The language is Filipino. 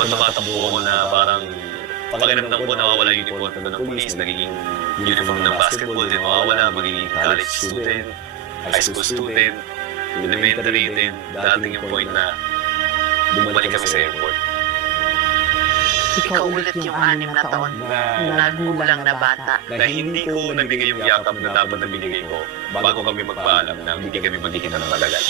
habang tumatakbo ako na parang pakiramdam ko nawawala yung uniform ko ng police, nagiging uniform ng basketball din mawawala, magiging college student, high school student, elementary din, dating yung point na bumalik kami sa airport. Ikaw ulit yung 6 na taon na gulang na bata. Na hindi ko nabigay yung yakap na dapat na binigay ko bago kami magpaalam na hindi kami magkikita ng matagal.